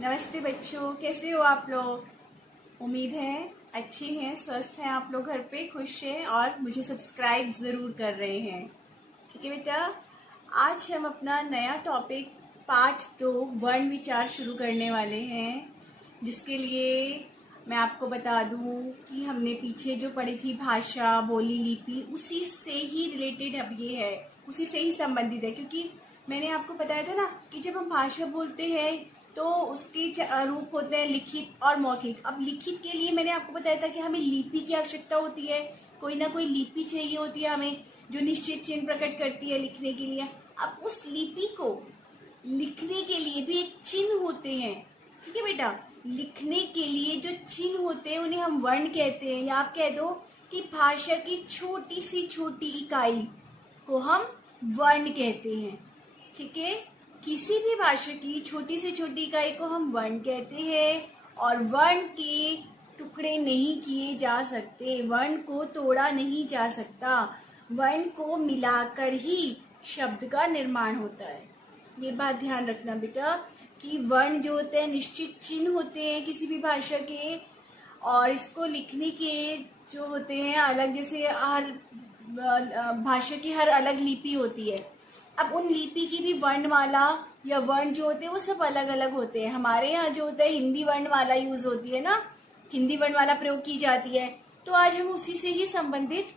नमस्ते बच्चों, कैसे हो आप लोग। उम्मीद है अच्छे हैं, स्वस्थ हैं आप लोग, घर पे खुश हैं और मुझे सब्सक्राइब ज़रूर कर रहे हैं। ठीक है बेटा, आज हम अपना नया टॉपिक पाठ 2 वर्ण विचार शुरू करने वाले हैं, जिसके लिए मैं आपको बता दूं कि हमने पीछे जो पढ़ी थी भाषा, बोली, लिपि, उसी से ही रिलेटेड अब ये है, उसी से ही संबंधित है। क्योंकि मैंने आपको बताया था ना कि जब हम भाषा बोलते हैं तो उसके रूप होते हैं लिखित और मौखिक। अब लिखित के लिए मैंने आपको बताया था कि हमें लिपि की आवश्यकता होती है, कोई ना कोई लिपि चाहिए होती है हमें, जो निश्चित चिन्ह प्रकट करती है लिखने के लिए। अब उस लिपि को लिखने के लिए भी एक चिन्ह होते हैं। ठीक है बेटा, लिखने के लिए जो चिन्ह होते हैं उन्हें हम वर्ण कहते हैं, या आप कह दो कि भाषा की छोटी सी छोटी इकाई को हम वर्ण कहते हैं। ठीक है, किसी भी भाषा की छोटी से छोटी इकाई को हम वर्ण कहते हैं, और वर्ण के टुकड़े नहीं किए जा सकते, वर्ण को तोड़ा नहीं जा सकता, वर्ण को मिलाकर ही शब्द का निर्माण होता है। ये बात ध्यान रखना बेटा कि वर्ण जो होते हैं निश्चित चिन्ह होते हैं किसी भी भाषा के, और इसको लिखने के जो होते हैं अलग, जैसे हर भाषा की हर अलग लिपि होती है। अब उन लिपि की भी वर्णमाला या वर्ण जो होते हैं वो सब अलग अलग होते हैं। हमारे यहाँ जो होता है हिंदी वर्णमाला यूज होती है ना, हिंदी वर्णमाला प्रयोग की जाती है। तो आज हम उसी से ही संबंधित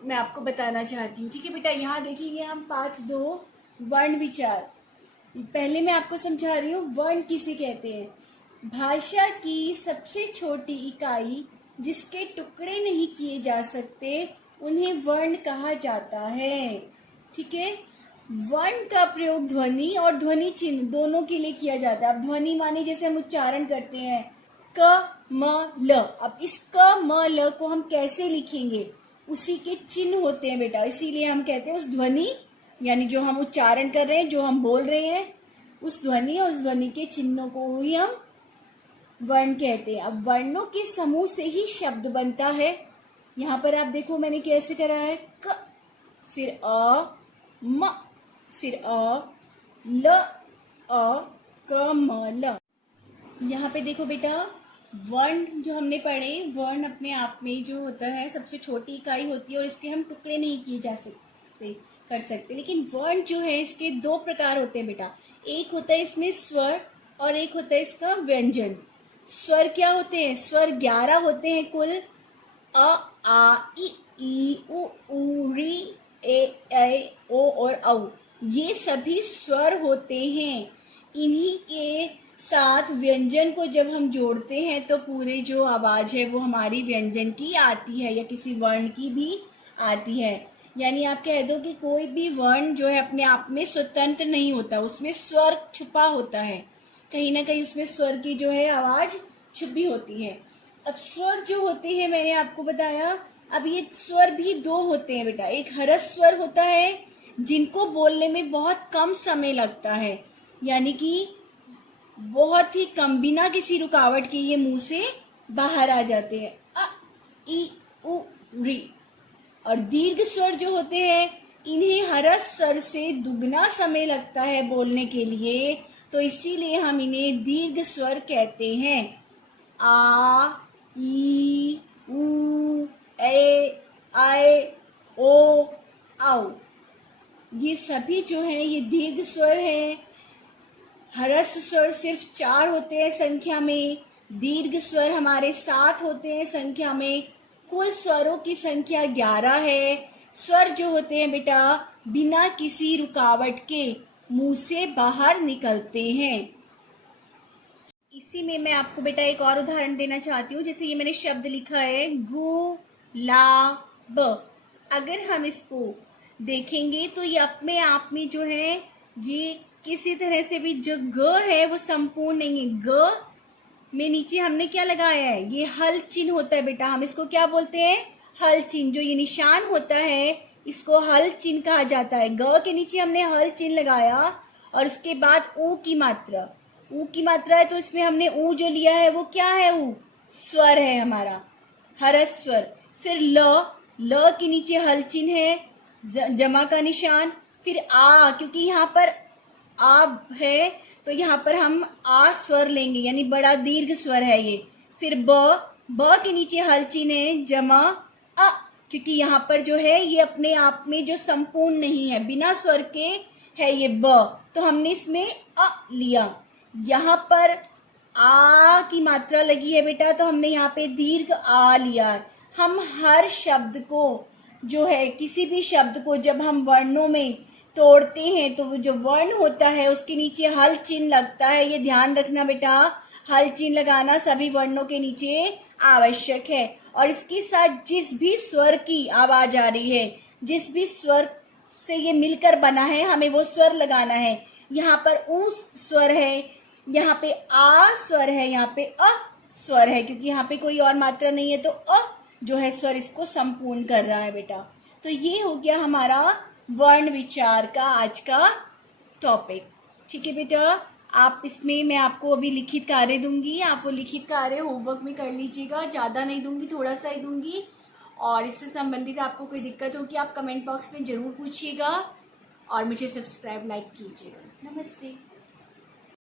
मैं आपको बताना चाहती हूँ। ठीक है बेटा, यहाँ देखेंगे हम पाठ 2 वर्ण विचार। पहले मैं आपको समझा रही हूँ वर्ण किसे कहते हैं। भाषा की सबसे छोटी इकाई जिसके टुकड़े नहीं किए जा सकते उन्हें वर्ण कहा जाता है। ठीक है, वर्ण का प्रयोग ध्वनि और ध्वनि चिन्ह दोनों के लिए किया जाता है। अब ध्वनि माने जैसे हम उच्चारण करते हैं क म ल, अब इस क म ल को हम कैसे लिखेंगे, उसी के चिन्ह होते हैं बेटा, इसीलिए हम कहते हैं उस ध्वनि, यानी जो हम उच्चारण कर रहे हैं, जो हम बोल रहे हैं, उस ध्वनि और उस ध्वनि के चिन्हों को ही हम वर्ण कहते हैं। अब वर्णों के समूह से ही शब्द बनता है। यहाँ पर आप देखो मैंने कैसे करा है, क, फिर अ, म, फिर अ, ल, अ, क, म, ल। यहाँ पे देखो बेटा, वर्ण जो हमने पढ़े, वर्ण अपने आप में जो होता है सबसे छोटी इकाई होती है और इसके हम टुकड़े नहीं किए जा सकते कर सकते। लेकिन वर्ण जो है इसके 2 प्रकार होते हैं बेटा, एक होता है इसमें स्वर और एक होता है इसका व्यंजन। स्वर क्या होते हैं, स्वर 11 होते हैं कुल, अ, आ, ई, उ, री, ए, ओ और औ। ये सभी स्वर होते हैं। इन्हीं के साथ व्यंजन को जब हम जोड़ते हैं तो पूरी जो आवाज है वो हमारी व्यंजन की आती है, या किसी वर्ण की भी आती है। यानी आप कह दो कि कोई भी वर्ण जो है अपने आप में स्वतंत्र नहीं होता, उसमें स्वर छुपा होता है, कहीं ना कहीं उसमें स्वर की जो है आवाज छुपी होती है। अब स्वर जो होते हैं मैंने आपको बताया, अब ये स्वर भी 2 होते हैं बेटा, एक हरस स्वर होता है जिनको बोलने में बहुत कम समय लगता है, यानी कि बहुत ही कम, बिना किसी रुकावट के ये मुंह से बाहर आ जाते हैं, अ, ई, उ, री। और दीर्घ स्वर जो होते हैं इन्हें हरस स्वर से दुगना समय लगता है बोलने के लिए, तो इसीलिए हम इन्हें दीर्घ स्वर कहते हैं। आ, ई, उ, ए, आए, ओ, औ, ये सभी जो हैं ये दीर्घ स्वर हैं। हरस स्वर सिर्फ 4 होते हैं संख्या में, दीर्घ स्वर हमारे 7 होते हैं संख्या में, कुल स्वरों की संख्या 11 है। स्वर जो होते हैं बेटा बिना किसी रुकावट के मुंह से बाहर निकलते हैं। इसी में मैं आपको बेटा एक और उदाहरण देना चाहती हूँ। जैसे ये मैंने शब्द लिखा है गुलाब, अगर हम इसको देखेंगे तो ये अपने आप में जो है ये किसी तरह से भी जो ग है वो संपूर्ण नहीं है। ग में नीचे हमने क्या लगाया है, ये हल चिन्ह होता है बेटा, हम इसको क्या बोलते हैं, हल चिन्ह। जो ये निशान होता है इसको हल चिन्ह कहा जाता है। ग के नीचे हमने हल चिन्ह लगाया और उसके बाद ऊ की मात्रा, ऊ की मात्रा है तो इसमें हमने ऊ जो लिया है वो क्या है, ऊ स्वर है हमारा, हरस स्वर। फिर ल के नीचे हल चिन्ह है, जमा का निशान। फिर आ, क्योंकि यहाँ पर आ है तो यहाँ पर हम आ स्वर लेंगे, यानी बड़ा दीर्घ स्वर है ये। फिर ब के नीचे हल चिन्ह है जमा अ, क्योंकि यहाँ पर जो है ये अपने आप में जो संपूर्ण नहीं है, बिना स्वर के है ये ब, तो हमने इसमें अ लिया। यहाँ पर आ की मात्रा लगी है बेटा, तो हमने यहाँ पे दीर्घ आ लिया। हम हर शब्द को जो है, किसी भी शब्द को जब हम वर्णों में तोड़ते हैं तो वो जो वर्ण होता है उसके नीचे हल चिन्ह लगता है। ये ध्यान रखना बेटा, हल चिन्ह लगाना सभी वर्णों के नीचे आवश्यक है। और इसके साथ जिस भी स्वर की आवाज आ रही है, जिस भी स्वर से ये मिलकर बना है, हमें वो स्वर लगाना है। यहाँ पर ऊ स्वर है, यहाँ पे आ स्वर है, यहाँ पे अ स्वर है, क्योंकि यहाँ पे कोई और मात्रा नहीं है, तो अ जो है स्वर इसको संपूर्ण कर रहा है बेटा। तो ये हो गया हमारा वर्ण विचार का आज का टॉपिक। ठीक है बेटा, आप इसमें मैं आपको अभी लिखित कार्य दूंगी, आप वो लिखित कार्य होमवर्क में कर लीजिएगा, ज़्यादा नहीं दूंगी, थोड़ा सा ही दूंगी। और इससे संबंधित आपको कोई दिक्कत होगी आप कमेंट बॉक्स में ज़रूर पूछिएगा और मुझे सब्सक्राइब लाइक कीजिएगा। नमस्ते।